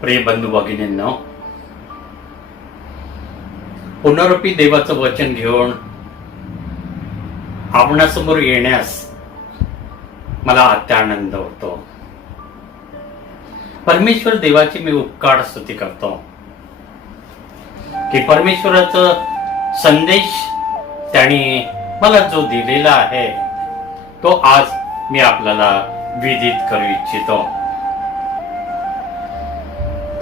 प्रिय बंधू भगिनींनो, पुनरुपी देवाचं वचन घेऊन आपणासमोर येण्यास मला अत्यानंद होतो. परमेश्वर देवाची मी उपकार स्तुती करतो की परमेश्वराचा संदेश त्यांनी मला जो दिलेला आहे तो आज मी आपल्याला विदित करू इच्छितो.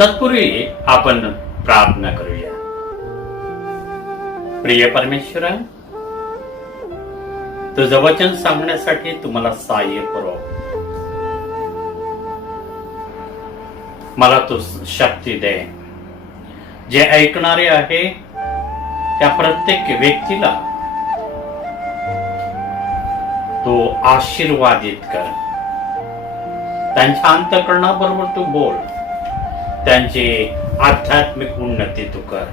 तत्पूर्वी आपण प्रार्थना करूया. प्रिय परमेश्वरा, तुझं वचन सांगण्यासाठी तुम्हाला सहाय्य करो. मला तू शक्ती दे. जे ऐकणारे आहे त्या प्रत्येक व्यक्तीला तू आशीर्वादित कर. त्यांच्या अंतःकरणाबरोबर तू बोल. त्यांची आध्यात्मिक उन्नती तू कर.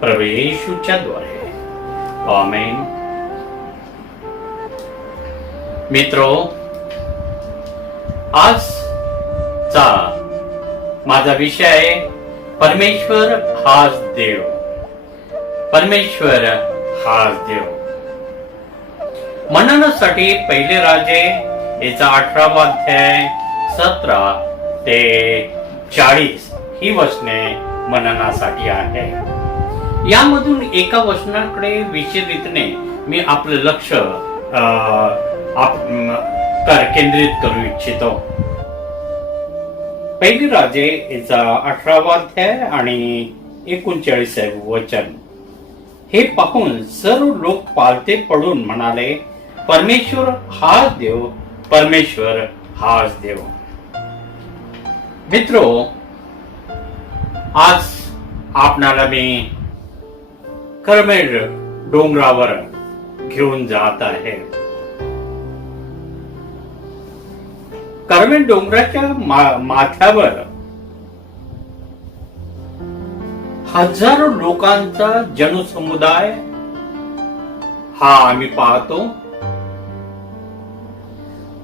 प्रभू येशूच्या द्वारे आमेन. मित्रो, आजचा माझा विषय आहे परमेश्वर हाच देव. परमेश्वर हाच देव. मननासाठी पहिले राजे याचा 18वा अध्याय 17 ते 40 ही वचने मननासाठी आहे. यामधून एका वचनाकडे विशेषरीतीने मी आपलं लक्ष केंद्रित करू इच्छितो. पहिली राजे याचा 18वा अध्याय आणि 39 वचन हे पाहून सर्व लोक पालथे पडून म्हणाले, परमेश्वर हाच देव, परमेश्वर हाच देव. मित्रो, आज आपणाला मी कर्मेल डोंगरावर घेऊन जात आहे. कर्मेल डोंगराच्या माथ्यावर हजारो लोकांचा जनसमुदाय हा आम्ही पाहतो.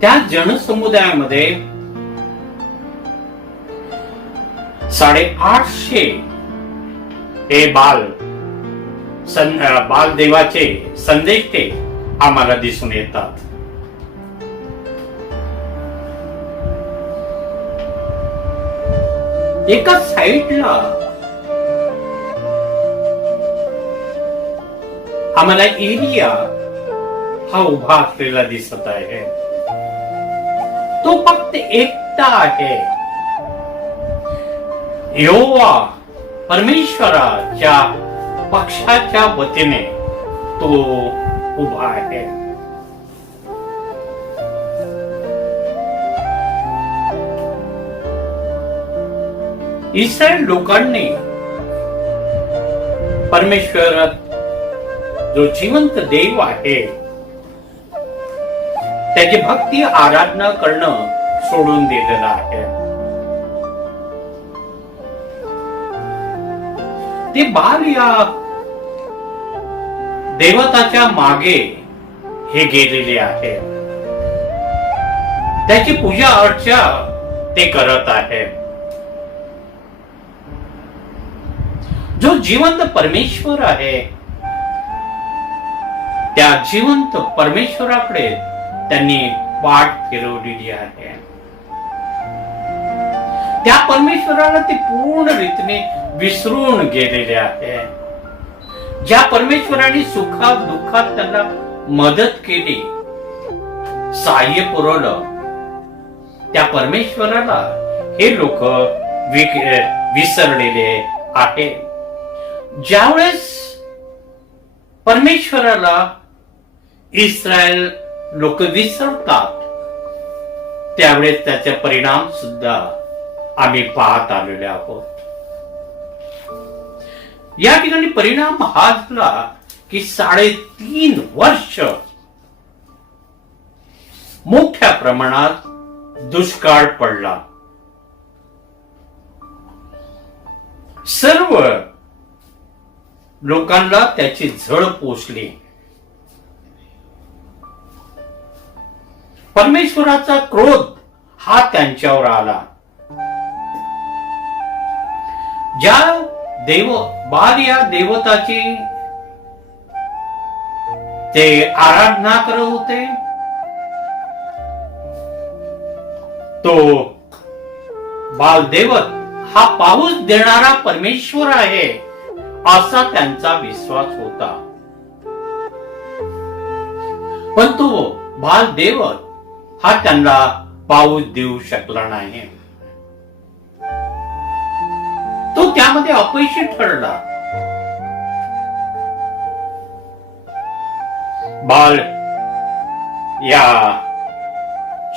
त्या जनसमुदायामध्ये 850 हे बाल देवाचे संदेष्टे आम्हाला दिसून येतात. एका साईडला आम्हाला एलिया हा उभा असलेला दिसत आहे. तो फक्त एकटा आहे. यहोवा परमेश्वराच्या पक्षाच्या वतीने तो उभा आहे. इस्रायल लोकांनी परमेश्वर जो जिवंत देव आहे त्याची भक्ती आराधना करणं सोडून दिलेलं आहे. ते बाल या देवताच्या मागे हे गेलेले आहे. त्याची पूजा अर्चा ते करत आहे. जो जिवंत परमेश्वर आहे त्या जिवंत परमेश्वराकडे त्यांनी पाठ फिरवलेली आहे. त्या परमेश्वराला ते पूर्ण रीतीने विसरून गेलेले आहे. ज्या परमेश्वराने सुखात दुःखात त्यांना मदत केली, सहाय्य पुरवलं, त्या परमेश्वराला हे लोक विसरलेले आहे. ज्यावेळेस परमेश्वराला इस्रायल लोक विसरतात त्यावेळेस त्याचे परिणाम सुद्धा आम्ही पाहत आलेले आहोत. या ठिकाणी परिणाम हा झाला की 3.5 वर्ष मोठ्या प्रमाणात दुष्काळ पडला. सर्व लोकांना त्याची झळ पोचली. परमेश्वराचा क्रोध हा त्यांच्यावर आला. ज्या बाल या देवताची ते आराधना करत होते, तो बाल देवत हा पाऊस देणारा परमेश्वर आहे असा त्यांचा विश्वास होता. पण तो बाल देवत हा त्यांना पाऊस देऊ शकला नाही. तो त्यामध्ये अपयशी ठरला. बाल या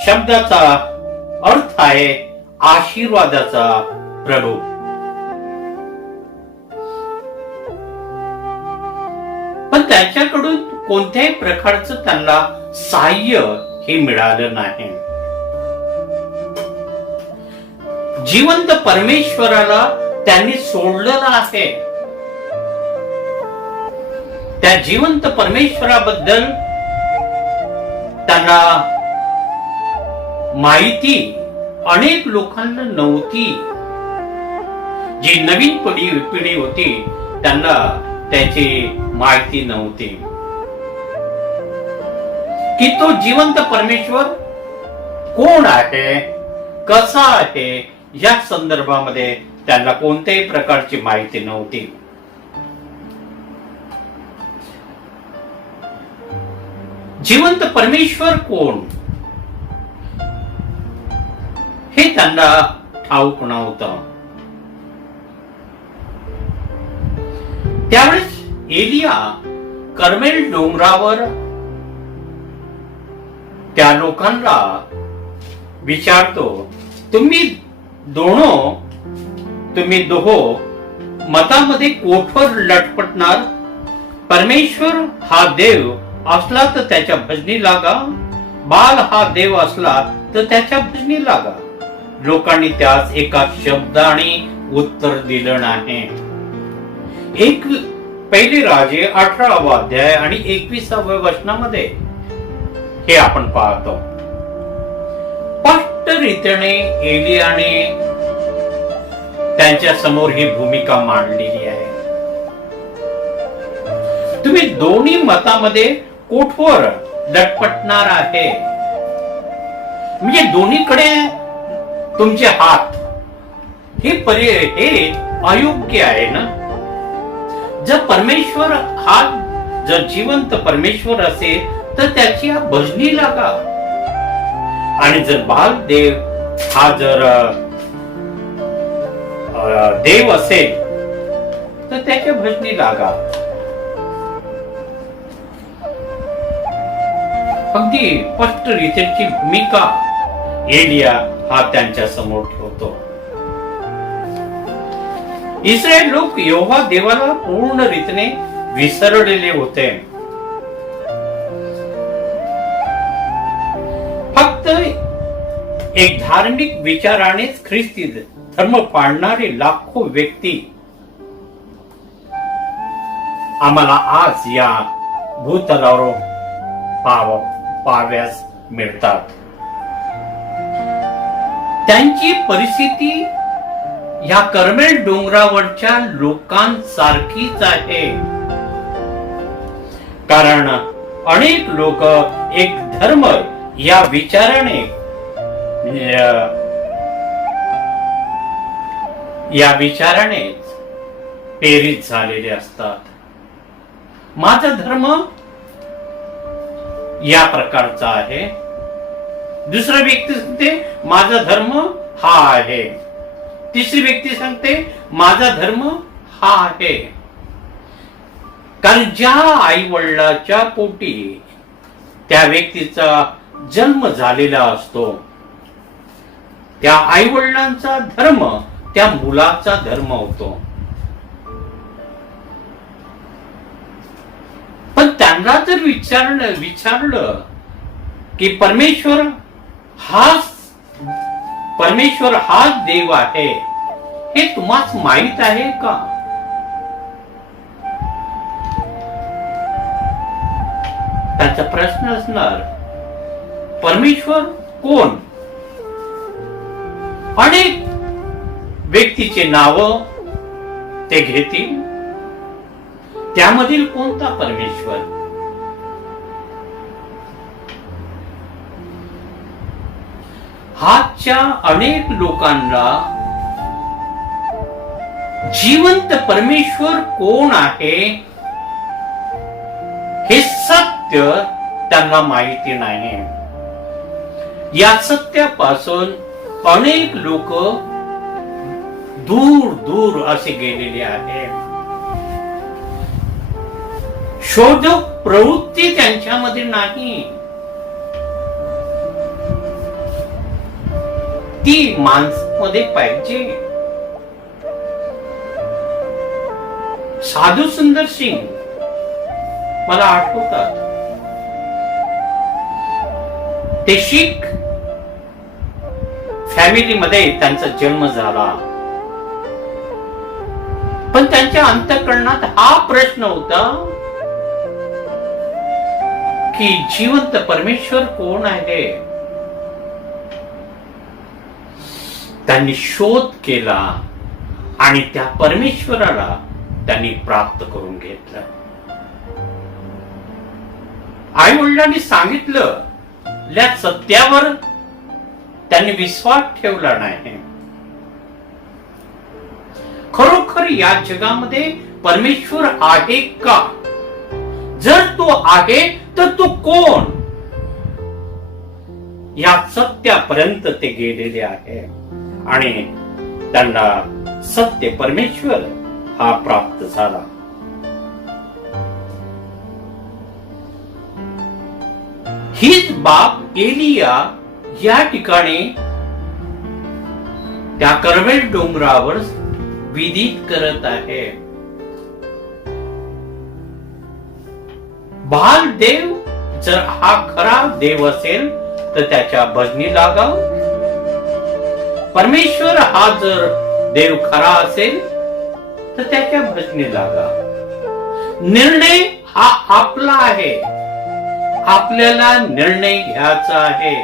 शब्दाचा अर्थ आहे आशीर्वादाचा प्रभू. पण त्याच्याकडून कोणत्याही प्रकारचं त्यांना सहाय्य हे मिळालं नाही. जिवंत परमेश्वराला त्यांनी सोडलेलं आहे. त्या जिवंत परमेश्वराबद्दल त्यांना माहिती अनेक लोकांना नव्हती. जी नवीन पिढी होती त्यांना त्याची माहिती नव्हती की तो जिवंत परमेश्वर कोण आहे, कसा आहे, या संदर्भामध्ये त्यांना कोणत्याही प्रकारची माहिती नव्हती. जिवंत परमेश्वर कोण हे त्यांना ठाऊक नव्हतं. त्यावेळेस एलिया कर्मेल डोंगरावर त्या लोकांना विचारतो, तुम्ही दोहो मतामध्ये कोठवर लटपटणार? परमेश्वर हा देव असला तर त्याच्या भजनी लागा, बाल हा देव असला तर त्याच्या भजनी लागा. लोकांनी त्यास एका शब्दाने उत्तर दिलं नाही. पहिले राजे 18वा अध्याय आणि 21व्या वचनामध्ये हे आपण पाहतो. स्पष्टरीतीने एलियाने त्यांच्या समोर ही भूमिका मांडलेली आहे. तुम्ही दोन्ही मतामध्ये कोठवर लटपटणार आहे? म्हणजे दोन्हीकडे तुमचे हात, हे अयोग्य आहे ना. जर परमेश्वर हा जर जिवंत परमेश्वर असेल तर त्याची भजनी लागा, आणि जर बाल देव हा जर देव असेल तर त्याच्या भजनी लागा. अगदी स्पष्ट रीतीची भूमिका एलिया हा त्यांच्या समोर ठेवतो. इस्रायल लोक यहोवा देवाला पूर्ण रीतीने विसरलेले होते. फक्त एक धार्मिक विचारानेच ख्रिस्ती धर्म पाळणारे लाखो व्यक्ती आम्हाला आज या भूतलावर पाहाव्यास मिळतात. त्यांची परिस्थिती या कर्मेल डोंगरावरच्या लोकांसारखीच आहे. कारण अनेक लोक एक धर्म या विचारानेच प्रेरित झालेले असतात. माझा धर्म या प्रकारचा आहे, दुसरा व्यक्ती सांगते माझा धर्म हा आहे, तिसरी व्यक्ती सांगते माझा धर्म हा आहे. कारण ज्या आई वडिलाच्या पोटी त्या व्यक्तीचा जन्म झालेला असतो, त्या आई वडिलांचा धर्म त्या मुलाचा धर्म होतो. पण त्यांना जर विचारलं की परमेश्वर हाच देव आहे हे तुम्हास माहित आहे का? त्याचा प्रश्न असणार, परमेश्वर कोण अनेक व्यक्तीचे नाव ते घेतील, त्यामधील कोणता परमेश्वर? आजच्या अनेक लोकांना जिवंत परमेश्वर कोण आहे हे सत्य त्यांना माहिती नाही. या सत्यापासून अनेक लोक दूर दूर असे गेलेले आहेत. शोधक प्रवृत्ती त्यांच्यामध्ये नाही. ती माणसामध्ये पाहिजे. साधू सुंदर सिंग मला आठवतात. ते शीख फॅमिलीमध्ये त्यांचा जन्म झाला, पण त्यांच्या अंतःकरणात हा प्रश्न होता की जिवंत परमेश्वर कोण आहे. त्यांनी शोध केला आणि त्या परमेश्वराला त्यांनी प्राप्त करून घेतलं. आई वडिलांनी सांगितलं त्या सत्यावर त्यांनी विश्वास ठेवला नाही. खरोखर या जगामध्ये परमेश्वर आहे का? जर तो आहे तर तो कोण? या सत्यापर्यंत ते गेलेले आहे आणि त्यांना सत्य परमेश्वर हा प्राप्त झाला. हीच बाप एलिया या ठिकाणी त्या कर्मेल डोंगरावर विधित करत आहे. बाल देव जर हा खरा देव असेल तर त्याच्या भजनी लागाव. परमेश्वर हा जर देव खरा असेल तर त्याच्या भजनी लागा. निर्णय हा आपला आहे. आपल्याला निर्णय घ्यायचा आहे.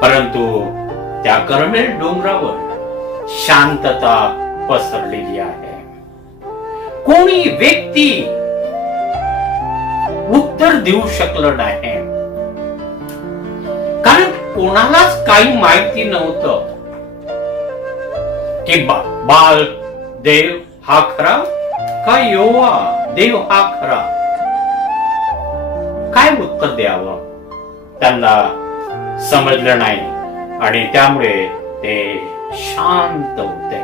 परंतु त्या कर्मेल डोंगरावर शांतता पसरलेली आहे. कोणी व्यक्ती उत्तर देऊ शकलं नाही, कारण कोणालाच काही माहिती नव्हतं की बाल देव हा खरा का यहोवा देव हा खरा. काय उत्तर द्यावं त्यांना समजलं नाही आणि त्यामुळे ते शांत होते.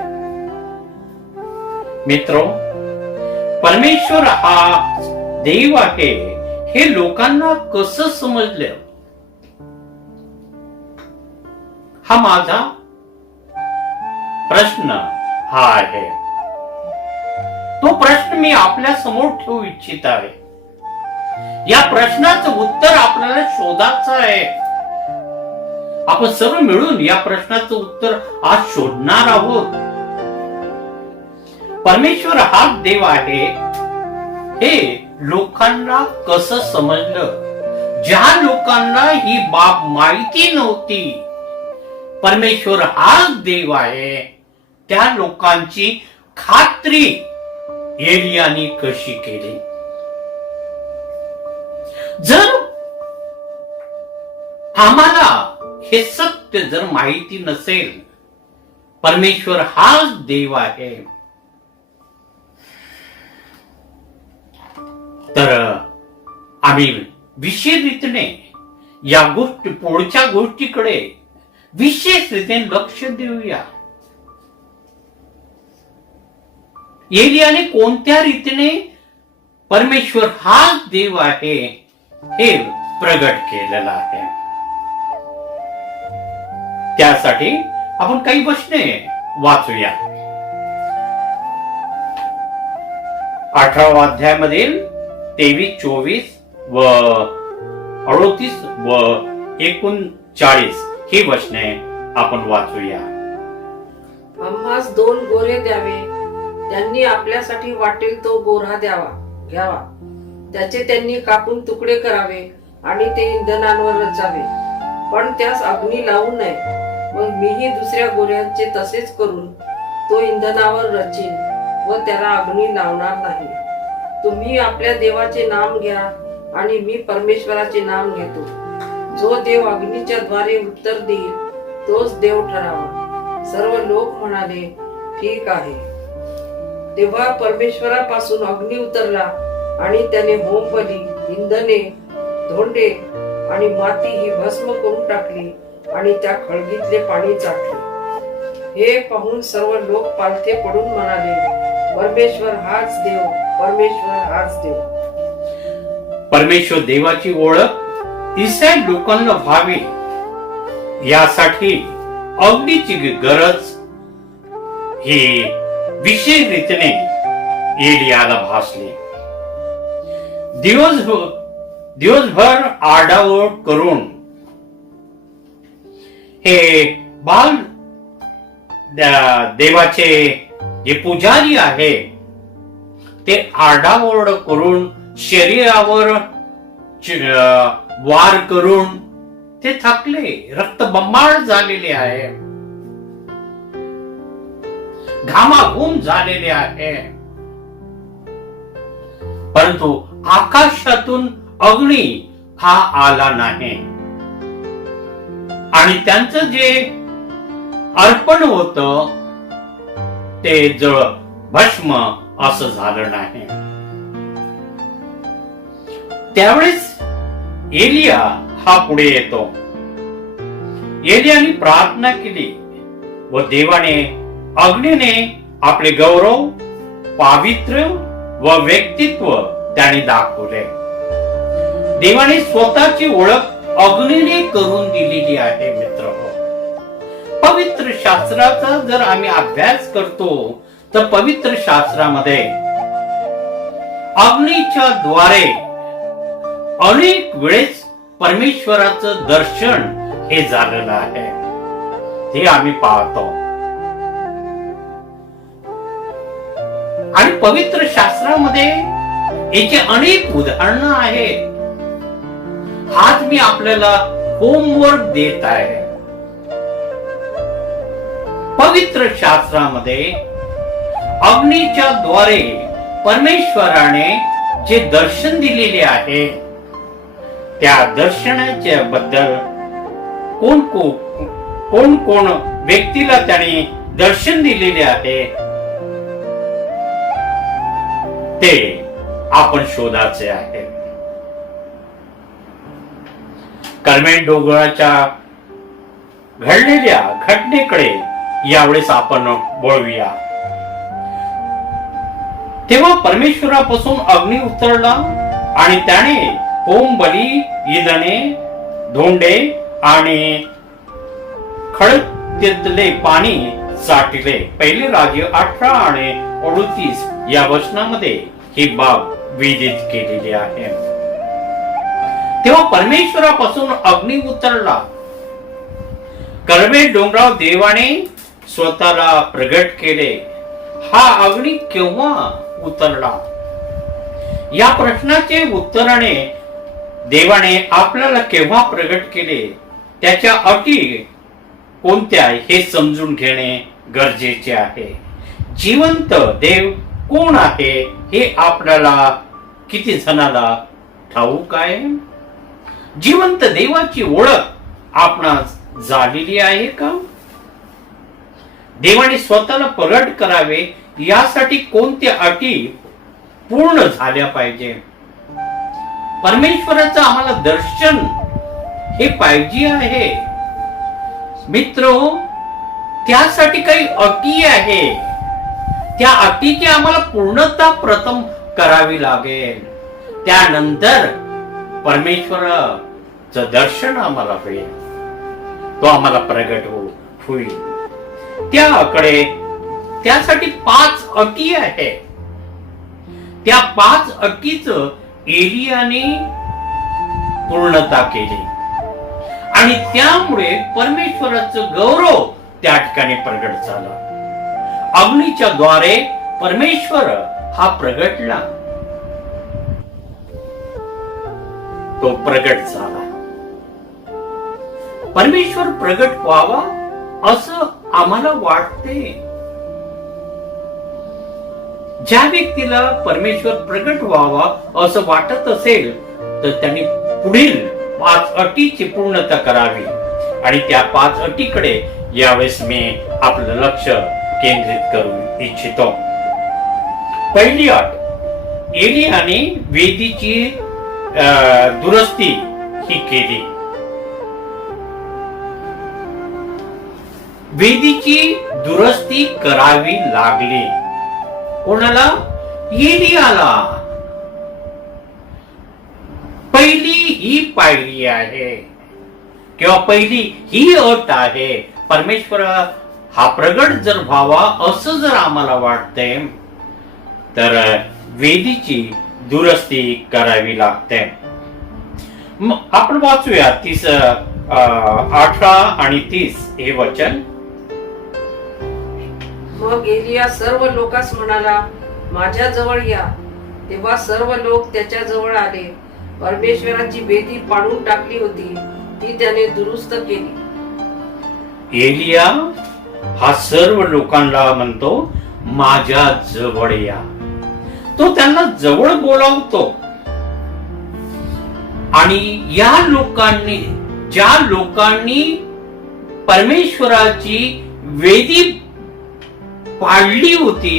मित्रो, परमेश्वर हा देव आहे हे लोकांना कसं समजलं? हा माझा प्रश्न हा आहे. तो प्रश्न मी आपल्या समोर ठेवू इच्छित आहे. या प्रश्नाचं उत्तर आपल्याला शोधायचं आहे. आपण सर्व मिळून या प्रश्नाचं उत्तर आज शोधणार आहोत. परमेश्वर हा देव आहे हे लोकांना कसं समजलं? ज्या लोकांना ही बाब माहिती नव्हती, परमेश्वर हाच देव आहे, त्या लोकांची खात्री एलियाने कशी केली? जर आम्हाला हे सत्य जर माहिती नसेल, परमेश्वर हाच देव आहे, तर आम्ही विशेष रीतीने या गोष्टी पुढच्या गोष्टीकडे विशेष रीतीने लक्ष देऊया. एलियाने कोणत्या रीतीने परमेश्वर हाच देव आहे हे प्रगट केलेलं आहे. त्यासाठी आपण काही वचने वाचूया. 18व्या अध्यायामधील 23, 24 व 38 व 39 ही वचने आपण वाचूया. आम्हास 2 गोरे द्यावे, त्यांनी आपल्यासाठी वाटेल तो गोरा घ्यावा. त्याचे त्यांनी कापून तुकडे करावे आणि ते इंधनांवर रचावे. पण त्यास अग्नी लावू नये. मग मीही दुसऱ्या गोऱ्याचे तसेच करून तो इंधनावर रचीन व त्याला अग्नी लावणार नाही. तुम्ही आपल्या देवाचे नाम घ्या आणि मी परमेश्वराचे नाम घेतो. जो देव अग्नीच्या द्वारे उत्तर देईल तोच देव ठरावा. सर्व लोक म्हणाले, ठीक आहे. तेव्हा परमेश्वरापासून अग्नी उतरला आणि त्याने होमबली, इंधने, धोंडे आणि माती ही भस्म करून टाकली आणि त्या खळगीतले पाणी चाटले. हे पाहून सर्व लोक पालथे पडून म्हणाले, परमेश्वर हाच देव, परमेश्वर हाच देव. परमेश्वर देवाची ओळख इस्रायल लोकांना व्हावी यासाठी अग्नीची गरज ही विशेष रीतीने एलियाला भासली. दिवसभर आरडाओरड करून हे बाल देवाचे जे पुजारी आहे ते आरडाओरड करून शरीरावर वार करून ते थकले, रक्तबंबाळ झालेले आहे, घामाघूम झालेले आहे. परंतु आकाशातून अग्नी हा आला नाही आणि त्यांचं जे अर्पण होत ते जळ भस्म असं झालं नाही. त्यावेळेस एलिया हा पुढे येतो. एलियाने प्रार्थना केली व देवाने अग्नीने आपले गौरव, पावित्र्य व व्यक्तित्व त्याने दाखवले. देवाने स्वतःची ओळख अग्नीने करून दिलेली आहे. मित्र, पवित्र शास्त्राचा जर आम्ही अभ्यास करतो तर पवित्र शास्त्रामध्ये अग्नीच्या द्वारे अनेक वेळेस परमेश्वराचं दर्शन हे झालेलं आहे, हे आम्ही पाहतो. आणि पवित्र शास्त्रामध्ये याचे अनेक उदाहरणं आहेत. आज मी आपल्याला होमवर्क देत आहे. पवित्र शास्त्रामध्ये अग्नीच्या द्वारे परमेश्वराने जे दर्शन दिलेले आहे त्या दर्शनाच्या बद्दल कोण व्यक्तीला त्याने दर्शन दिलेले आहे ते आपण शोधायचे आहे. कर्मेल डोंगराच्या घडलेल्या घटनेकडे यावेळेस आपण वळूया. तेव्हा परमेश्वरापासून अग्नी उतरला आणि त्याने होम बली, इंधने, धोंडे आणि खळगीतले पाणी साठले. पहिले राज्य 18 आणि 38 या वचनामध्ये ही बाब विदित केलेली आहे. तेव्हा परमेश्वरापासून अग्नी उतरला. कर्मेल डोंगरावर देवाने स्वतःला प्रगट केले. हा अग्नी केव्हा उतरला या प्रश्नाचे उत्तराने देवाने आपल्याला केव्हा प्रगट केले, त्याच्या अटी कोणत्या हे समजून घेणे गरजेचे आहे. जिवंत देव कोण आहे हे आपल्याला किती जणाला ठाऊक आहे? जिवंत देवाची ओळख आपणास झालेली आहे का? देवाने स्वतःला प्रगट करावे यासाठी कोणत्या अटी पूर्ण झाल्या पाहिजे? परमेश्वराचं आम्हाला दर्शन हे पाहिजे आहे. मित्र, त्यासाठी काही अटी आहे. त्या अटीची आम्हाला पूर्णता प्रथम करावी लागेल. त्यानंतर परमेश्वराचं दर्शन आम्हाला होईल, तो आम्हाला प्रगट होईल. त्यासाठी 5 अटी आहे. त्या 5 अटीच एलियाने पूर्णता केली आणि त्यामुळे परमेश्वराचं गौरव त्या ठिकाणी प्रगट झाला. अग्नीच्या द्वारे परमेश्वर हा प्रगटला, तो प्रगट झाला. परमेश्वर प्रगट व्हावा असं आम्हाला वाटते. ज्या व्यक्तीला परमेश्वर प्रगट व्हावा असं वाटत असेल तर त्यांनी पुढील 5 अटीची पूर्णता करावी. आणि त्या 5 अटीकडे यावेळेस मी आपलं लक्ष केंद्रित करू इच्छितो. पहिली अट, एलियाने वेदीची दुरुस्ती ही केली. वेदीची दुरुस्ती करावी लागली. कोणाला? एलियाला. पहिली ही पायरी आहे किंवा पहिली ही अट आहे. परमेश्वर हा प्रगट जर व्हावा असं जर आम्हाला वाटतंय तर वेदीची दुरुस्ती करावी लागते. आपण वाचूया 18 आणि 30 हे वचन. मग एलिया सर्व लोकांस म्हणाला, माझ्या जवळ या. तेव्हा सर्व लोक त्याच्या जवळ आले. परमेश्वराची वेदी पाडून टाकली होती ती त्याने दुरुस्त केली. एलिया हा सर्व लोकांना म्हणतो, माझ्या जवळ या. तो त्यांना जवळ बोलावतो. आणि या लोकांनी, ज्या लोकांनी परमेश्वराची वेदी पाडली होती,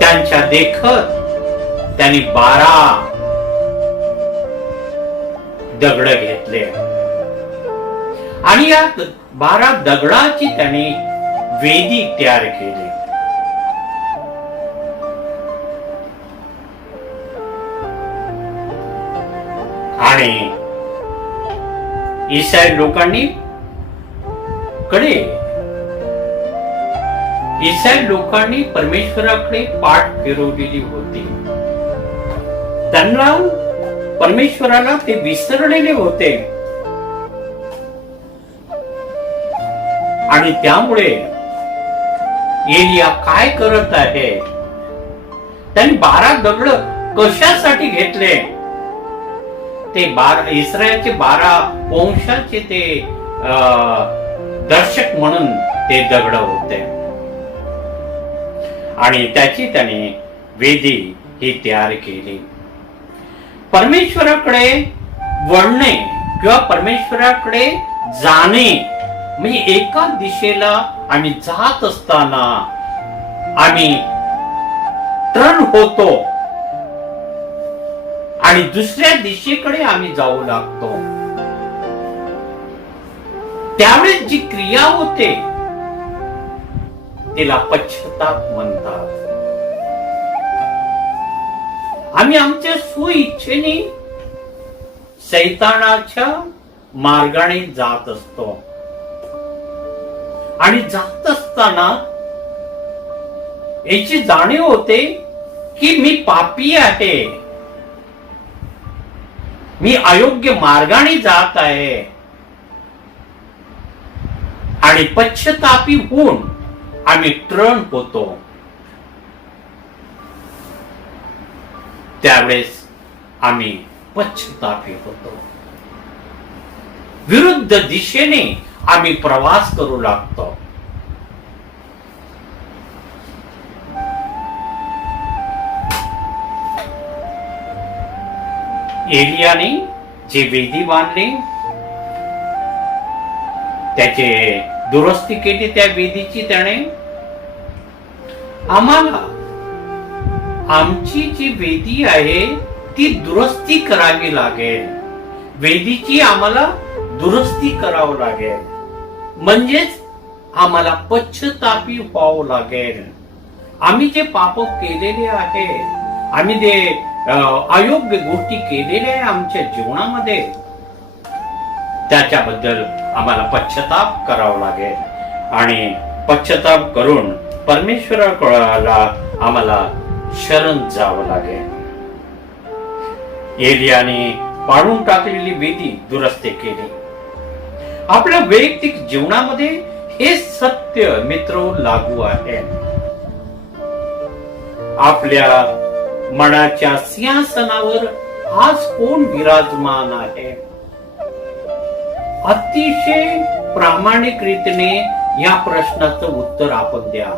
त्यांच्या देखत त्यांनी 12 दगड घेतले आणि या 12 दगडाची त्याने वेदी तयार केली. आणि इस्रायल लोकांनी परमेश्वराकडे पाठ फिरवलेली होती. त्यांना परमेश्वराला ते विसरलेले होते. आणि त्यामुळे एलिया काय करत आहे? त्यांनी 12 दगड कशासाठी घेतले? ते इस्रायलचे 12 वंशाचे ते दर्शक म्हणून ते दगड होते. आणि त्याची त्याने वेदी ही तयार केली. परमेश्वराकडे वळणे किंवा परमेश्वराकडे जाणे म्हणजे एका दिशेला आम्ही जात असताना आम्ही टर्न होतो आणि दुसऱ्या दिशेकडे आम्ही जाऊ लागतो. त्यावेळेस जी क्रिया होते तिला पश्चाताप म्हणतात. आम्ही आमच्या स्वइच्छेने शैतानाच्या मार्गाने जात असतो. आणि जात असताना याची जाणीव होते की मी पापी आहे, मी अयोग्य मार्गाने जात आहे. आणि पश्चातापी होऊन आम्ही टर्न होतो. त्यावेळेस आम्ही पश्चातापी होतो. विरुद्ध दिशेने आम्ही प्रवास करू लागतो. एलियाने जे वेदी बांधले, त्याचे दुरुस्ती केली त्या वेदीची. त्याने आम्हाला आमची जी वेदी आहे ती दुरुस्ती करावी लागेल. वेदीची आम्हाला दुरुस्ती करावं लागेल. म्हणजेच आम्हाला पश्चातापी व्हावं लागेल. आम्ही जे पाप केलेले आहे, आम्ही जे अयोग्य गोष्टी केलेल्या आहे आमच्या जीवनामध्ये, त्याच्याबद्दल आम्हाला पश्चाताप करावा लागेल. आणि पश्चाताप करून परमेश्वराला आम्हाला शरण जावं लागेल. एलियाने पाडून टाकलेली वेदी दुरुस्त केली. आपल्या वैयक्तिक जीवनामध्ये हे सत्य मित्र लागू आहे. आपल्या मनाच्या सिंहासनावर आज कोण विराजमान आहे? अतिशय प्रामाणिक रीतीने या प्रश्नाचं उत्तर आपण द्या,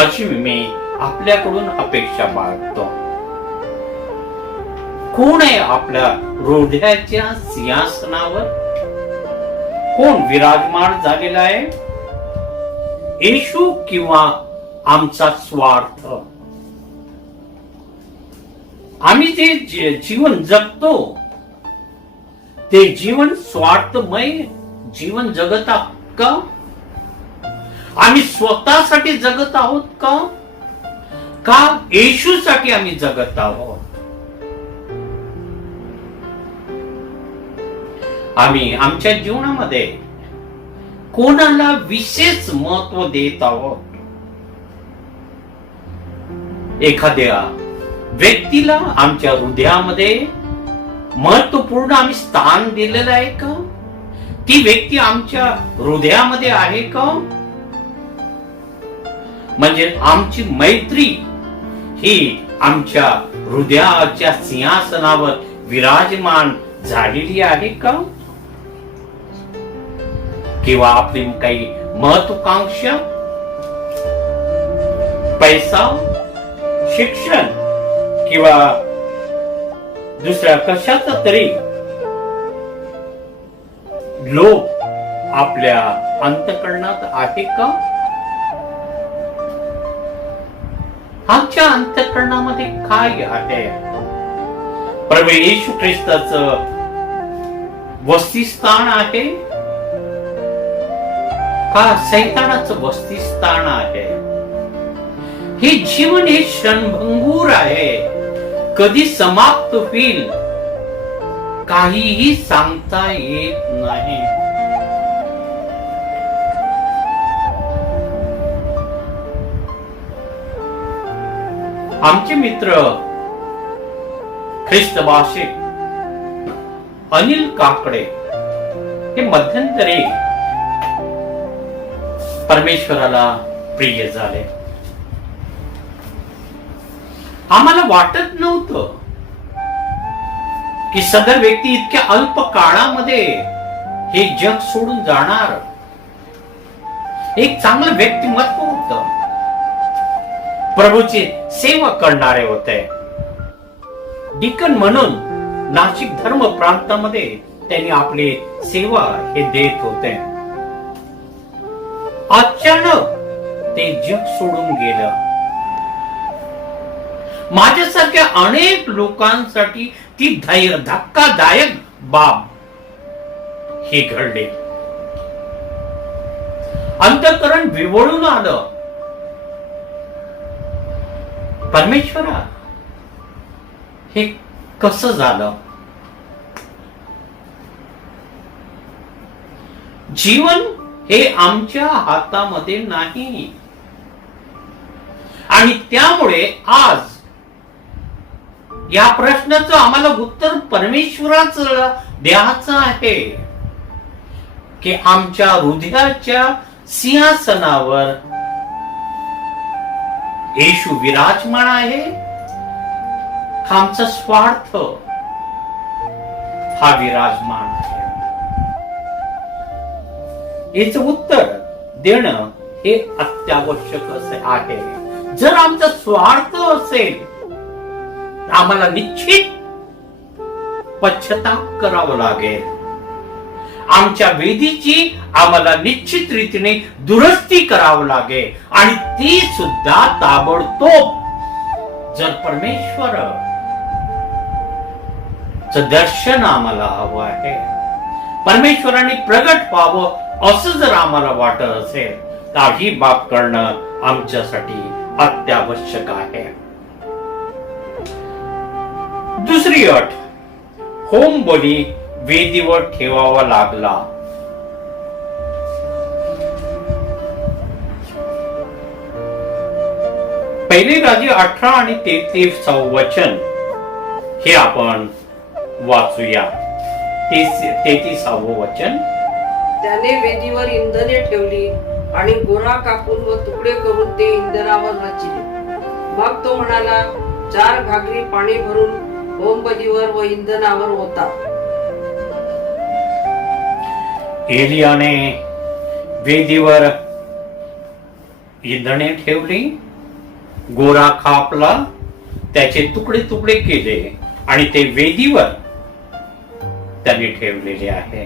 अशी मी आपल्याकडून अपेक्षा बाळगतो. कोण आहे आपल्या हृदयाच्या सिंहासनावर? कोण विराजमान झालेला आहे? येशू किंवा आमचा स्वार्थ? आम्ही जे जीवन जगतो ते जीवन स्वार्थमय जीवन जगत आहोत का? आम्ही स्वतःसाठी जगत आहोत का येशूसाठी आम्ही जगत आहोत? आम्ही आमच्या जीवनामध्ये कोणाला विशेष महत्व देत आहोत? एखाद्या व्यक्तीला आमच्या हृदयामध्ये महत्वपूर्ण आम्ही स्थान दिलेलं आहे का? ती व्यक्ती आमच्या हृदयामध्ये आहे का? म्हणजे आमची मैत्री ही आमच्या हृदयाच्या सिंहासनावर विराजमान झालेली आहे का? किंवा आपली काही महत्वाकांक्षा, पैसा, शिक्षण किंवा दुसऱ्या कशाचा तरी लोभ आपल्या अंतःकरणात आहे का? आमच्या अंतःकरणामध्ये काय आहे? प्रभू येशू ख्रिस्ताचं वसतिस्थान आहे का सैतानाचं वसतिस्थान आहे? हे जीवन हे क्षणभंगूर आहे, कधी समाप्त होईल काहीही सांगता येत नाही. आमचे मित्र ख्रिस्त भाषिक अनिल काकडे हे मध्यंतरी परमेश्वराला प्रिय झाले. आम्हाला वाटत नव्हतं की सदर व्यक्ती इतक्या अल्प काळामध्ये हे जग सोडून जाणार. एक चांगलं व्यक्तिमत्व होतं, प्रभूची सेवा करणारे होते. डिकन म्हणून नाशिक धर्म प्रांतामध्ये त्यांनी आपली सेवा हे देत होते. अचानक ते जग सोडून गेलं. माझ्यासारख्या अनेक लोकांसाठी ती धक्कादायक बाब हे घडले. अंतःकरण विवळून आलं. परमेश्वरा, हे कसं झालं? जीवन हे आमच्या हातामध्ये नाही आणि त्यामुळे आज या प्रश्नाचं आम्हाला उत्तर परमेश्वराच द्यायचं आहे की आमच्या हृदयाच्या सिंहासनावर येशू विराजमान आहे का आमचा स्वार्थ हा विराजमान आहे? याचं उत्तर देणं हे अत्यावश्यक असे आहे. जर आमचा स्वार्थ असेल आम्हाला निश्चित पश्चाताप करावा लागेल. आमच्या वेदीची आम्हाला निश्चित रीतीने दुरुस्ती करावं लागेल आणि ती सुद्धा ताबडतोब. जर परमेश्वर दर्शन आम्हाला हवं आहे, परमेश्वराने प्रगट व्हावं असं जर आम्हाला वाटत असेल तर ही बाब करणं आमच्यासाठी अत्यावश्यक आहे. दुसरी अट, होम बली वेदीवर ठेवावा लागला. पहिले राजे 18 आणि 33 वचन हे आपण वाचूया. 33 वचन. त्याने वेदीवर इंधने ठेवली आणि गोरा कापून व तुकडे करून ते इंधनावर रचले. मग तो म्हणाला, 4 घागरी पाणी भरून होमबलीवर व इंधनावर होता. एलियाने वेदीवर इंधने ठेवली, गोरा खापला, त्याचे तुकडे तुकडे केले आणि ते वेदीवर त्यांनी ठेवलेले आहे.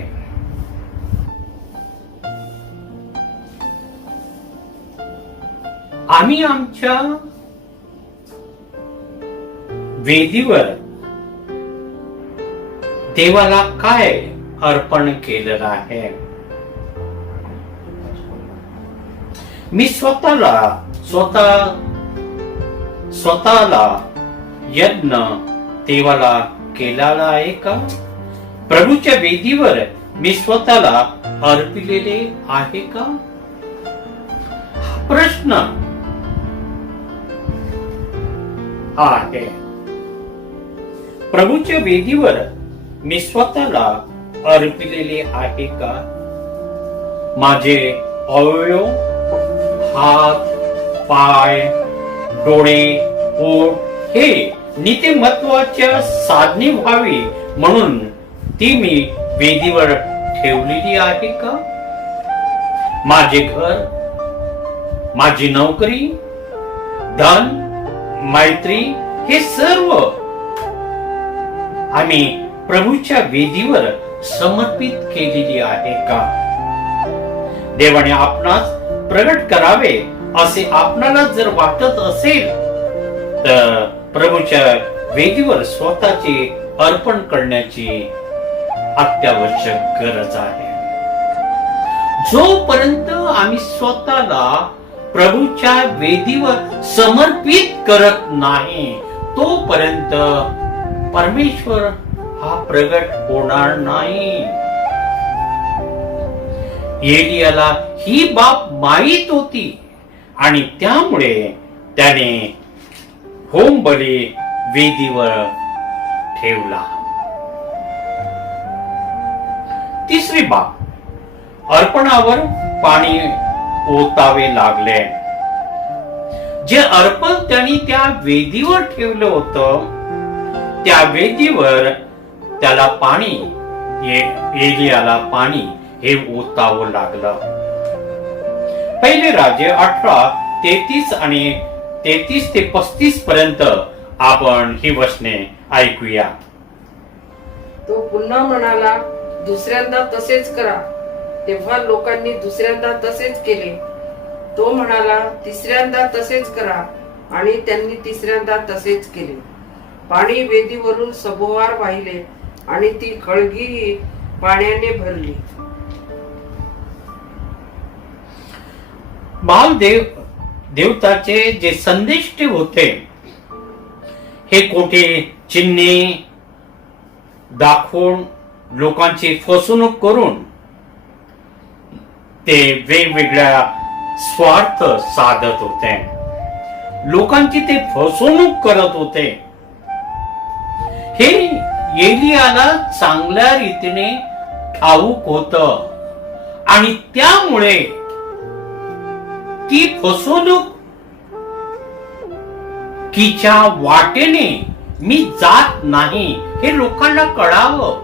आम्ही आमच्या वेदीवर देवाला काय अर्पण केलेलं आहे? मी स्वतःला यज्ञ देवाला केलेला आहे का? प्रभूच्या वेदीवर मी स्वतःला अर्पिलेले आहे का? प्रश्न आहे. प्रभूच्या वेदीवर मी स्वतःला अर्पिलेले आहे का? माझे अवयव, हात, पाय, डोळे, पोट हे नीतिमत्वाच्या साधने व्हावी म्हणून ती मी वेदीवर ठेवलेली आहे का? माझे घर, माझी नोकरी, धन, मैत्री हे सर्व आम्ही प्रभूच्या वेदीवर समर्पित केलेली आहे का? देवाने आपणास प्रगट करावे असे आपणाला जर वाटत असेल तर प्रभूच्या वेदीवर स्वतःचे अर्पण करण्याची अत्यावश्यक गरज आहे. जोपर्यंत आम्ही स्वतःला प्रभूच्या वेदीवर समर्पित करत नाही तोपर्यंत परमेश्वर हा प्रगट होणार नाही. एलियाला ही बाब माहीत होती आणि त्यामुळे त्याने होमबली वेदीवर ठेवला. तिसरी बाब, अर्पणावर पाणी ओतावे लागले. जे अर्पण त्यांनी त्या वेदीवर ठेवलं होतं त्या वेदीवर त्याला पाणी, एलियाला पाणी हे ओतावं लागलं. पहिले राजे 18:33 आणि 33 ते 35 पर्यंत आपण ही वचने ऐकूया. तो पुन्हा म्हणाला, दुसऱ्यांदा तसेच करा. तेव्हा लोकांनी दुसऱ्यांदा तसेच केले. तो म्हणाला, तिसऱ्यांदा तसेच करा. आणि त्यांनी तिसऱ्यांदा तसेच केले. पाणी वेदीवरून सभोवार वाहिले आणि ती खळगी पाण्याने भरली. बाल देवताचे जे संदेष्टे होते हे खोटे चिन्हे दाखवून लोकांची फसवणूक करून ते वेगवेगळ्या स्वार्थ साधत होते. लोकांची ते फसवणूक करत होते. हे एलियाला चांगल्या रीतीने ठाऊक होतं आणि त्यामुळे ती फसवणूक कीच्या वाटेने मी जात नाही हे लोकांना कळावं.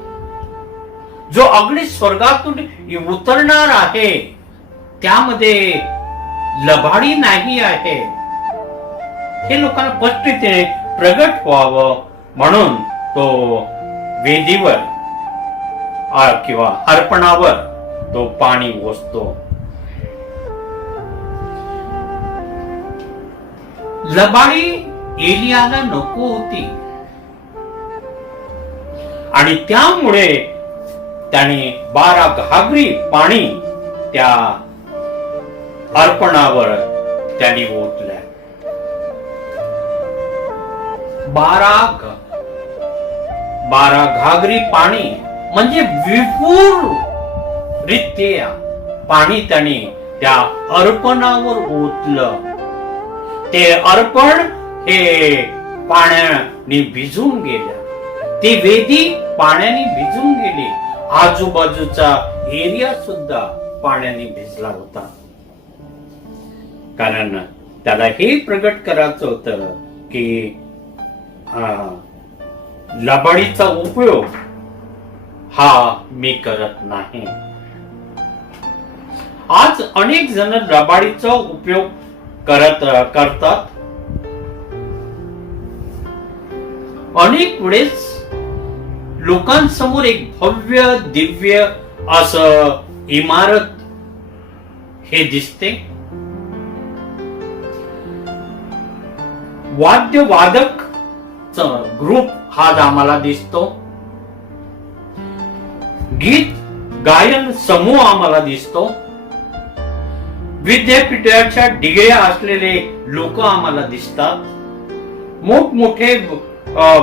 जो अगदी स्वर्गातून उतरणार आहे त्यामध्ये लबाडी नाही आहे हे लोकांना स्पष्टपणे प्रगट व्हावं म्हणून तो वेदीवर किंवा अर्पणावर तो पाणी ओततो. लबाडी एलियाला नको होती आणि त्यामुळे त्याने 12 घागरी पाणी त्या अर्पणावर त्यांनी ओतलं. 12 घागरी पाणी म्हणजे विपुल रित्या पाणी त्याने त्या अर्पणावर ओतलं. ते अर्पण हे पाण्याने भिजून गेलं. ती वेदी पाण्याने भिजून गेली. आजूबाजूचा एरिया सुद्धा पाण्याने भिजला होता. कारण त्याला हे प्रगट करायचं होतं की लबाडीचा उपयोग हा मी करत नाही. आज अनेक जण लबाडीचा उपयोग करतात. अनेक वेळेस लोकांसमोर एक भव्य दिव्य असं इमारत हे दिसते. वाद्यवादक ग्रुप हा आम्हाला दिसतो. गीत गायन समूह आम्हाला दिसतो. विद्यापीठाच्या डिग्र्या असलेले लोक आम्हाला दिसतात. मोठमोठे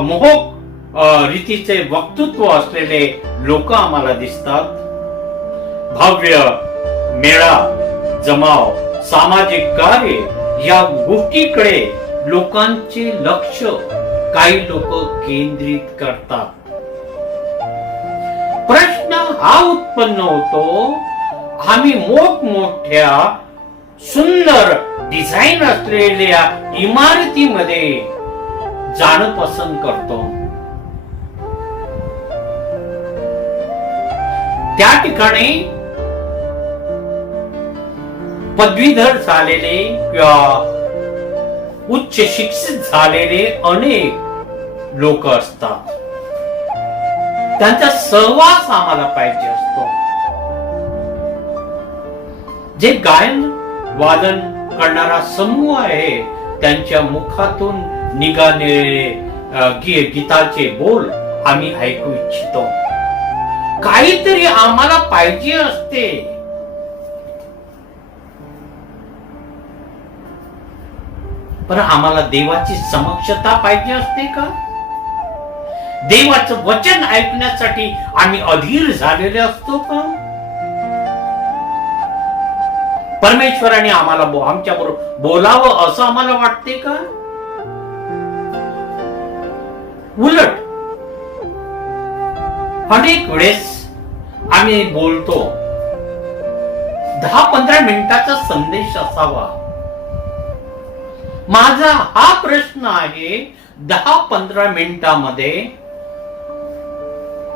मोहक रीतीचे वक्तृत्व असलेले लोक आम्हाला दिसतात. भव्य मेळा जमाव सामाजिक कार्य या गोष्टीकडे लोकांचे लक्ष काही लोक केंद्रित करतात. प्रश्न हा उत्पन्न होतो, आम्ही मोठमोठ्या सुंदर डिझाईन असलेल्या इमारतीमध्ये जाणं पसंत करतो. त्या ठिकाणी पदवीधर झालेले किंवा उच्च शिक्षित झालेले अनेक लोक असतात. त्यांचा सहवास आम्हाला पाहिजे असतो. जे गायन वादन करणारा समूह आहे त्यांच्या मुखातून निघालेले गीताचे बोल आम्ही ऐकू इच्छितो. काहीतरी आम्हाला पाहिजे असते. पण आम्हाला देवाची समक्षता पाहिजे असते का? देवाचं वचन ऐकण्यासाठी आम्ही अधीर झालेले असतो का? परमेश्वराने आम्हाला आमच्या बरोबर बोलावं असं आम्हाला वाटते का? उलट अनेक वेळेस आम्ही बोलतो 10-15 मिनिटाचा संदेश असावा. माझा हा प्रश्न आहे, 10-15 मिनिटांमध्ये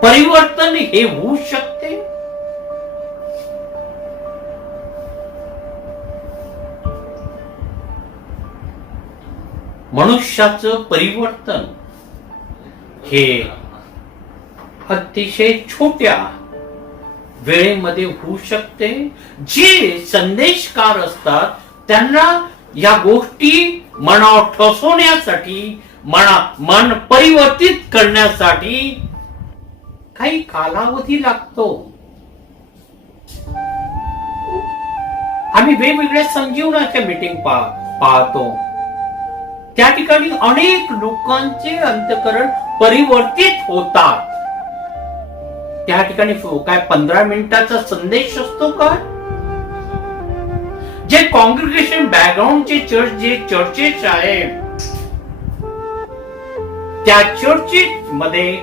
परिवर्तन हे होऊ शकते? मनुष्याचं परिवर्तन हे अतिशय छोट्या वेळेमध्ये होऊ शकते. जे संदेशकार असतात त्यांना या गोष्टी मनावर ठसवण्यासाठी, मन परिवर्तित करण्यासाठी काही कालावधी लागतो. आम्ही वेगवेगळ्या संजीवनाच्या मीटिंग पाहतो. त्या ठिकाणी अनेक लोकांचे अंतःकरण परिवर्तित होतात. त्या ठिकाणी काय 15 मिनिटाचा संदेश असतो का? जे कॉंग्रिगेशन बॅकग्राऊंडचे जे चर्चेस आहेत त्या चर्चेस मध्ये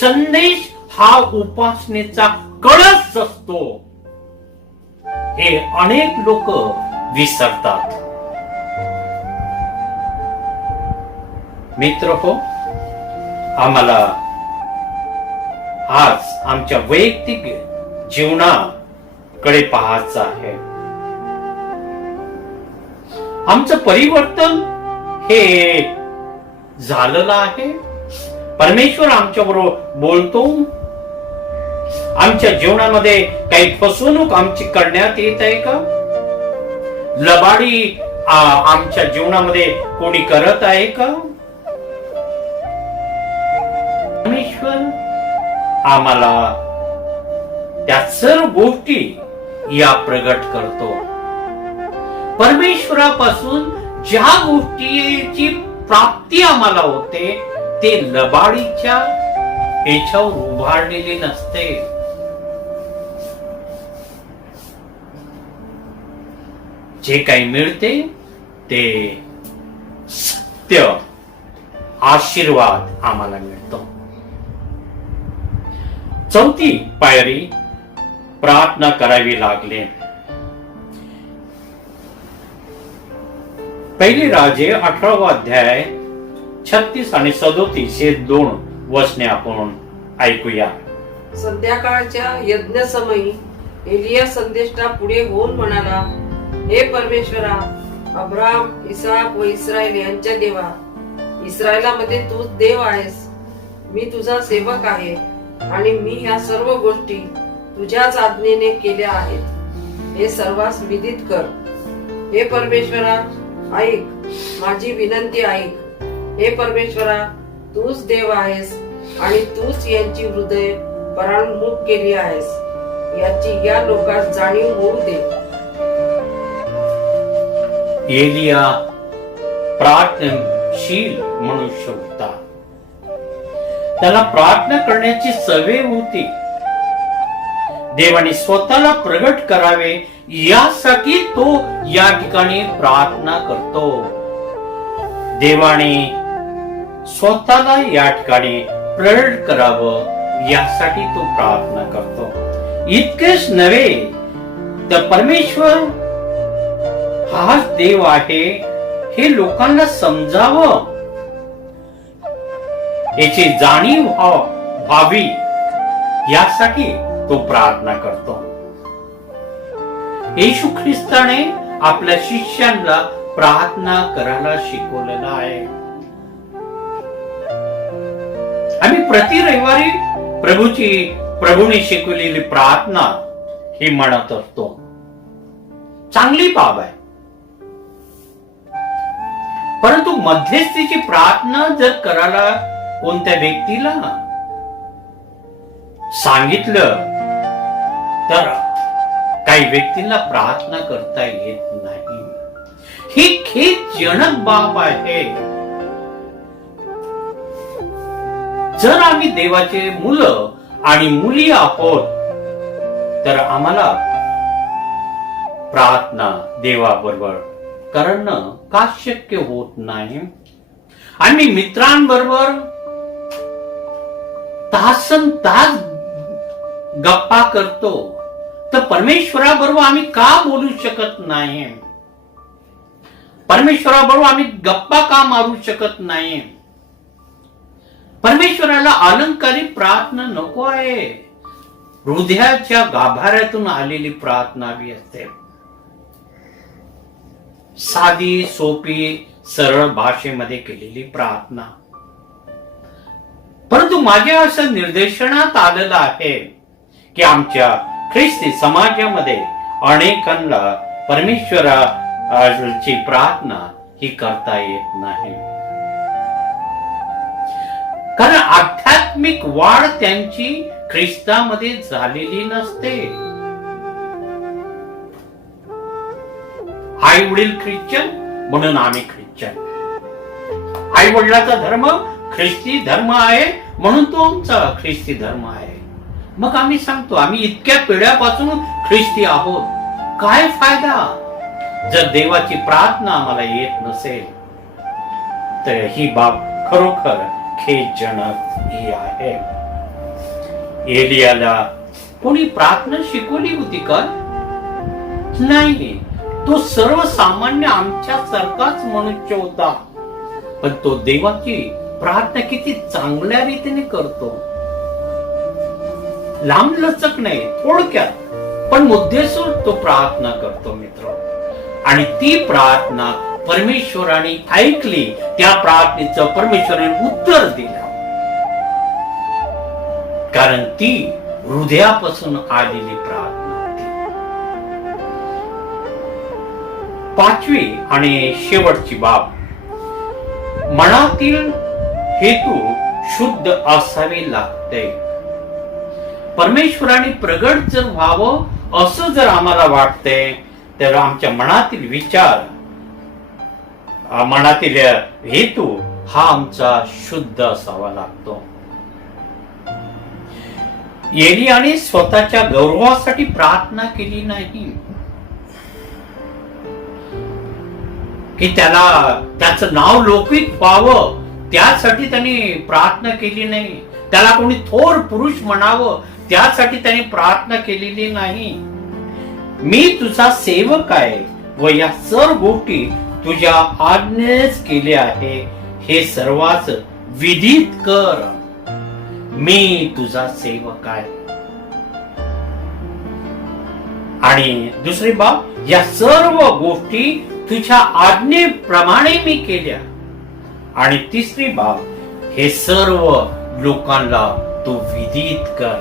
संदेश हा उपासनेचा कळस असतो हे अनेक लोक विसरतात. मित्र हो, आम्हाला आज आमच्या वैयक्तिक जीवनाकडे पाहायचं आहे. आमचं परिवर्तन हे झालेलं आहे. परमेश्वर आमच्या बरोबर बोलतो. आमच्या जीवनामध्ये काही फसवणूक आमची करण्यात येत आहे का? लबाडी आमच्या जीवनामध्ये कोणी करत आहे का? परमेश्वर आम्हाला त्या सर्व गोष्टी या प्रगट करतो. परमेश्वरापासून ज्या गोष्टीची प्राप्ती आम्हाला होते ते लबाडीच्या याच्यावर उभारलेले नसते. जे काही मिळते ते सत्य आशीर्वाद आम्हाला मिळतो. चौथी पायरी प्रार्थना करावी लागली. पहिली राजे 18 अध्याय 36 आणि 37 हे 2 वचने आपण ऐकूया. संध्याकाळच्या यज्ञसमयी एलिया संदेष्टा पुढे होऊन म्हणाला, हे परमेश्वरा, अब्राम, इसाक व इस्रायल यांच्या देवा, इस्रायलामध्ये तूच देव आहेस. मी तुझा सेवक आहे आणि मी ह्या सर्व गोष्टी तुझ्याच आज्ञेने केल्या आहेत. हे सर्वांस विदित कर. हे परमेश्वरा, ऐक, माझी विनंती ऐक. हे परमेश्वरा, तूच देव आहेस आणि तूच यांची हृदय परांगमुख केली आहेस, याची या लोकांस जाणीव होऊ दे. एलिया प्रार्थनाशील मनुष्य होता. त्याला प्रार्थना करण्याची सवय होती. देवाने स्वतःला प्रगट करावे यासाठी तो या ठिकाणी प्रार्थना करतो. देवाने स्वतःला या ठिकाणी प्रगट करावं यासाठी तो प्रार्थना करतो. इतकेच नव्हे तर परमेश्वर हाच देव आहे हे लोकांना समजावं, याची जाणीव व्हावी यासाठी तो प्रार्थना करतो. येशू ख्रिस्ताने आपल्या शिष्यांना प्रार्थना करायला शिकवलेला आहे. आम्ही प्रति रविवारी प्रभूने शिकवलेली प्रार्थना ही म्हणत असतो. चांगली बाब आहे. परंतु मध्यस्थीची प्रार्थना जर करायला कोणत्या व्यक्तीला सांगितलं तर काही व्यक्तींना प्रार्थना करता येत नाही. ही खेदजनक बाब आहे. जर आम्ही देवाचे मुलं आणि मुली आहोत तर आम्हाला प्रार्थना देवाबरोबर करणं का शक्य होत नाही? आम्ही मित्रांबरोबर तासन तास गप्पा करतो तर परमेश्वराबरोबर आम्ही का बोलू शकत नाही? परमेश्वराबरोबर आम्ही गप्पा का मारू शकत नाही? परमेश्वराला अलंकारिक प्रार्थना नको आहे. हृदयाच्या गाभाऱ्यातून आलेली प्रार्थना हवी असते. साधी सोपी सरळ भाषेमध्ये केलेली प्रार्थना. परंतु माझ्या असं निर्देशनात आलेलं आहे की आमच्या ख्रिस्ती समाजामध्ये अनेकांना परमेश्वराची प्रार्थना ही करता येत नाही. कारण आध्यात्मिक वाढ त्यांची ख्रिस्तामध्ये झालेली नसते. आई वडील ख्रिश्चन म्हणून आम्ही ख्रिश्चन. आई वडिलाचा धर्म ख्रिस्ती धर्म आहे म्हणून तो आमचा ख्रिस्ती धर्म आहे. मग आम्ही सांगतो आम्ही इतक्या पिढ्यापासून ख्रिस्ती आहोत. काय फायदा जर देवाची प्रार्थना आम्हाला येत नसेल? तर ही बाब खरोखर खेदजनक ही आहे. एलियाला कोणी प्रार्थना शिकवली होती का? नाही. तो सर्वसामान्य आमच्या सारखाच मनुष्य होता. पण तो देवाची प्रार्थना किती चांगल्या रीतीने करतो. लांब लचक नाही, थोडक्यात पण मुद्देसूद तो प्रार्थना करतो मित्र. आणि ती प्रार्थना परमेश्वराने ऐकली. त्या प्रार्थनेचं परमेश्वराने उत्तर दिलं. कारण ती हृदयापासून आलेली प्रार्थना होती. पाचवी आणि शेवटची बाब, मनातील हेतू शुद्ध असावे लागते. परमेश्वराने प्रगट जर व्हावं असं जर आम्हाला वाटतंय तर आमच्या मनातील विचार, मनातील हेतू हा आमचा शुद्ध असावा लागतो. एलियाने स्वतःच्या गौरवासाठी प्रार्थना केली नाही की त्याचं नाव लौकिक व्हावं त्यासाठी त्यांनी प्रार्थना केली नाही. त्याला कोणी थोर पुरुष म्हणावं त्यासाठी त्यांनी प्रार्थना केलेली नाही. मी तुझा सेवक आहे व या सर्व गोष्टी तुझ्या आज्ञेस केले आहे, हे सर्वांच विधित कर. मी तुझा सेवक आहे. आणि दुसरी बाब, या सर्व गोष्टी तुझ्या आज्ञेप्रमाणे मी केल्या. आणि तिसरी बाब, हे सर्व लोकांना तू विदित कर.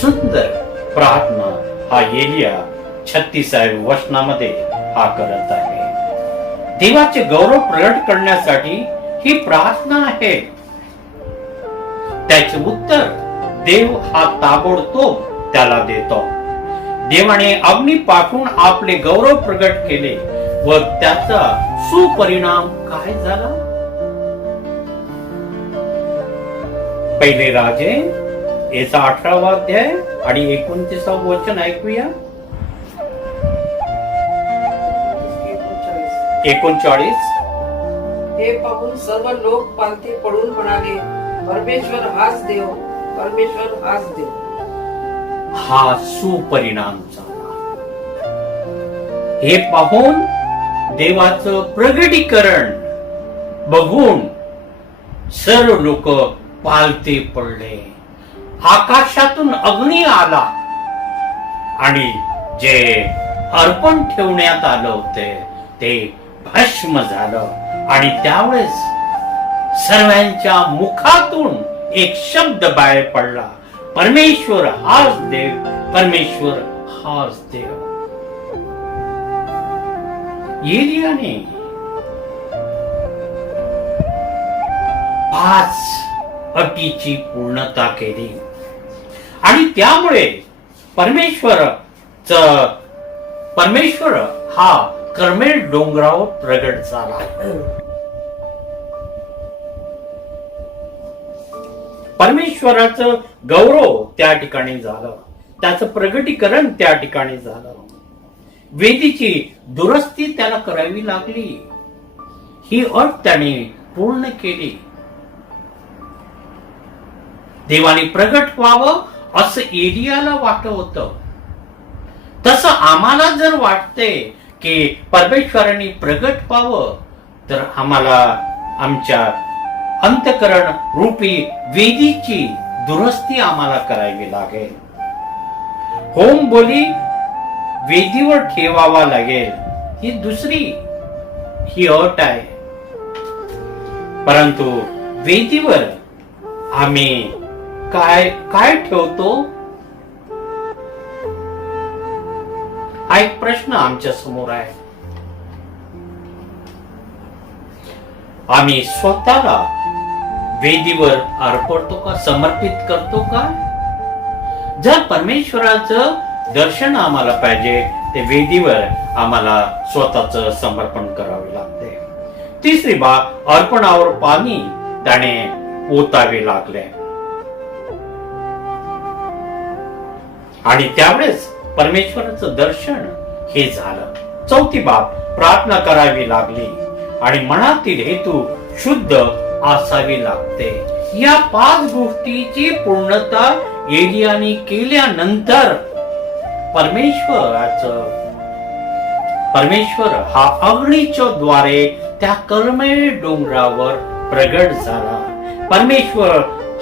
सुंदर प्रार्थना हा एलिया 36व्या वचनामध्ये हा करत आहे. देवाचे गौरव प्रगट करण्यासाठी ही प्रार्थना आहे. त्याचे उत्तर देव हा ताबडतोब त्याला देतो. देवाने अग्नी पाठवून आपले गौरव प्रगट केले व त्याचा सुपरिणाम काय झाला? पहिले राजे याचा 18वा अध्याय आणि 29वा वचन ऐकूया. 39. हे पाहून सर्व लोक पालथे पडून म्हणाले, परमेश्वर हाच देव, परमेश्वर हाच देव. हा सुपरिणाम झाला. हे पाहून देवाचं प्रगटीकरण बघून सर्व लोक पालथे पडले. आकाशातून अग्नी आला आणि जे अर्पण ठेवण्यात आलं होते ते भस्म झालं. आणि त्यावेळेस सर्वांच्या मुखातून एक शब्द बाहेर पडला, परमेश्वर हाच देव, परमेश्वर हाच देव. एलियाने 5 अटीची पूर्णता केली आणि त्यामुळे परमेश्वर हा कर्मेल डोंगरावर प्रगट झाला. परमेश्वराचं गौरव त्या ठिकाणी झालं, त्याचं प्रगटीकरण त्या ठिकाणी झालं. वेदीची दुरुस्ती त्याला करावी लागली. ही अट त्याने पूर्ण केली. देवाने प्रगट व्हावं असं एलियाला वाटत होतं. तसं आम्हाला जर वाटते की परमेश्वराने प्रगट व्हावं तर आम्हाला आमच्या अंतकरण रूपी वेदीची दुरुस्ती आम्हाला करावी लागेल. होम बोली वेदीवर ठेवावा लागेल. ही दुसरी ही अट आहे. परंतु वेदीवर आम्ही काय काय ठेवतो हा एक प्रश्न आमच्या समोर आहे. आम्ही स्वतःला वेदीवर अर्पणतो का, समर्पित करतो का? जर परमेश्वराचं दर्शन आम्हाला पाहिजे ते वेदीवर आम्हाला स्वतःच समर्पण करावे लागते. तिसरी बाब, अर्पणावर पाणी त्याने ओतावे लागले आणि त्यावेळेस परमेश्वराचं दर्शन हे झालं. चौथी बाब, प्रार्थना करावी लागली आणि मनातील हेतू शुद्ध असावी लागते. या 5 गोष्टीची पूर्णता एलियाने केल्यानंतर परमेश्वर हा अग्नीच्या द्वारे त्या कर्मेल डोंगरावर प्रगट झाला. परमेश्वर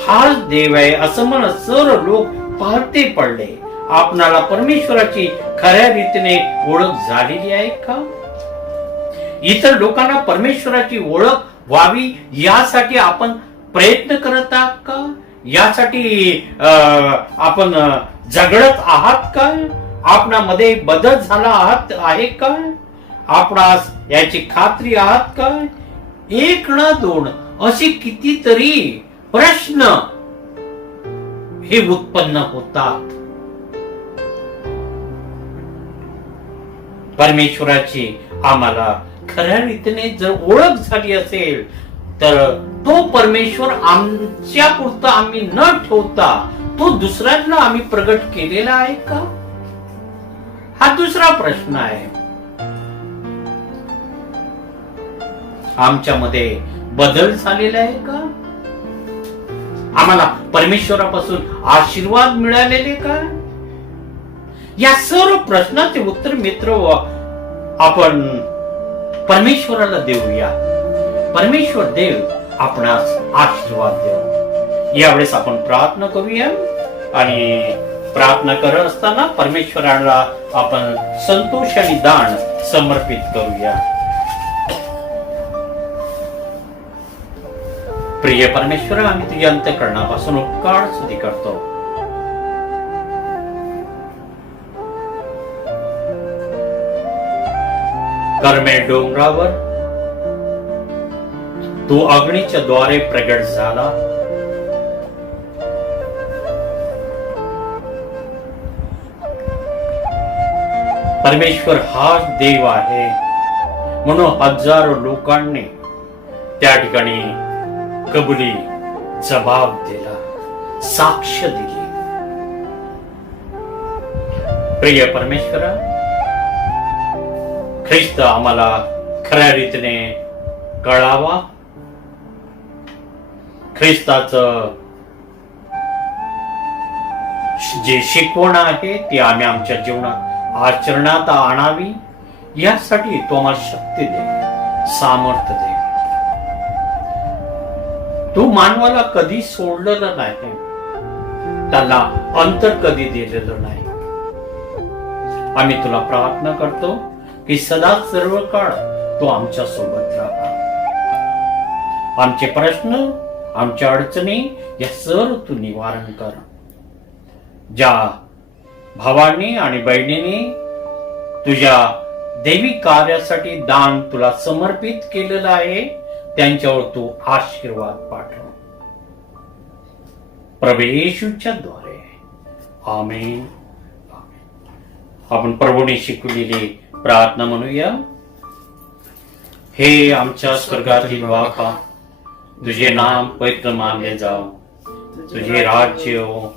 हाच देव आहे असं म्हणत सर्व लोक पालथे पडले. आपणाला परमेश्वराची खऱ्या रीतीने ओळख झालेली आहे का? इतर लोकांना परमेश्वराची ओळख व्हावी यासाठी आपण प्रयत्न करत आहात का? यासाठी आपण झगडत आहात का? आपणामध्ये बदल झाला आहे का? आपणास याची खात्री आहात का? 1 ना 2 असे कितीतरी प्रश्न हे उत्पन्न होतात. परमेश्वराची आम्हाला खऱ्या रीतीने जर ओळख झाली असेल तर तो परमेश्वर आमच्या पुरता आम्ही न ठेवता तो दुसऱ्यांना आम्ही प्रगट केलेला आहे का? हा दुसरा प्रश्न आहे. आमच्यामध्ये बदल झालेला आहे का? आम्हाला परमेश्वरापासून आशीर्वाद मिळालेले का? या सर्व प्रश्नाचे उत्तर मित्र आपण परमेश्वराला देऊया. परमेश्वर देव आपणास आशीर्वाद देव. यावेळेस आपण प्रार्थना करूया आणि प्रार्थना करत असताना परमेश्वराला आपण संतोष आणि दान समर्पित करूया. प्रिय परमेश्वर, आम्ही तुझ्या अंतःकरणापासून उपकार स्तुती करतो. कर्मेल डोंगरावर तू अग्नीच्या द्वारे प्रगट झाला. परमेश्वर हा देव आहे म्हणून हजारो लोकांनी त्या ठिकाणी कबुली जबाब दिला, साक्ष दिली. प्रिय परमेश्वरा, ख्रिस्त आम्हाला खऱ्या रीतीने कळावा. ख्रिस्ताचं जे शिकवण आहे ती आम्ही आमच्या जीवनात आचरणात आणावी, यासाठी तो आम्हाला शक्ती दे, सामर्थ्य दे. तू मानवाला कधी सोडलेलं नाही, त्यांना अंतर कधी दिलेलं नाही. आम्ही तुला प्रार्थना करतो की सदा सर्व काळ तू आमच्या सोबत राहा. आमचे प्रश्न, आमच्या अडचणी या सर्व तू निवारण कर. ज्या भावांनी आणि बहिणींनी तुझ्या देवी कार्यासाठी दान तुला समर्पित केलेलं आहे, त्यांच्यावर तू आशीर्वाद पाठव. प्रभू येशूच्या द्वारे. आमेन. आपण प्रभूने शिकवलेली प्रार्थना म्हणूया. हे आमच्या स्वर्गातील बापा, तुझे नाम पवित्र मानले जाओ, तुझे राज्य हो,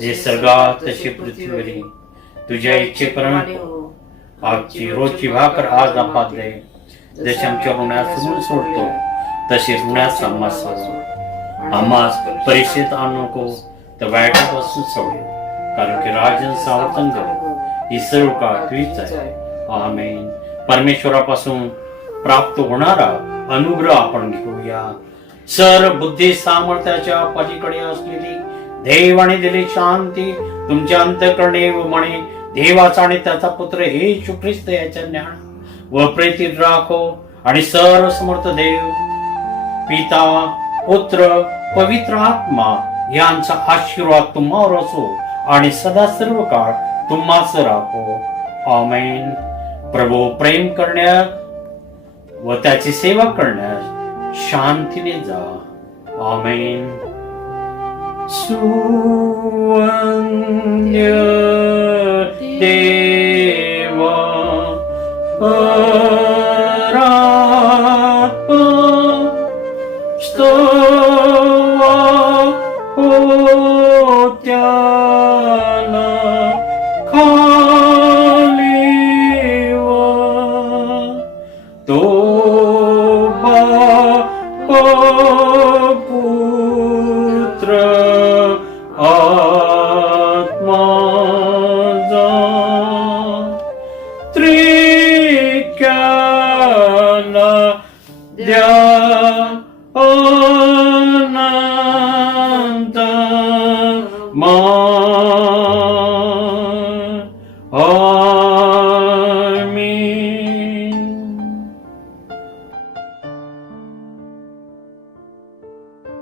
जे स्वर्गात तसे पृथ्वीवरी. तुझ्या इच्छेप्रमाणे आजची रोजची भाकर आज आम्हाला दे, जसे आमच्या ऋणास ऋण सोडतो तसे ऋणास आम्हा सोड. आम्हास परीक्षेत आणू नको, तर वाईटापासून सोडे, कारण की राजन सावतंग ही सर्व काळ तुझीच आहे. आमेन. परमेश्वरापासून प्राप्त होणारा अनुग्रह आपण घेऊया. सर्व बुद्धी सामर्थ्याच्या पलीकडे असलेली देव आणि दिली शांती तुमच्या अंतःकरणे व मने देवाचा आणि त्याचा पुत्र येशू ख्रिस्त याच्या ज्ञान व प्रीतीत राखो. आणि सर्व समर्थ देव पिता, पुत्र, पवित्र आत्मा यांचा आशीर्वाद तुम्हावर असो आणि सदा सर्व काळ तुम्हास राखो. आमेन. प्रभू प्रेम करण्यास व त्याची सेवा करण्यास शांतीने जा. आमेन. सुवन्य देवा स्तोवा होत्याला खालीवा तो पुत्र आत्मा त्रिक्याला द्या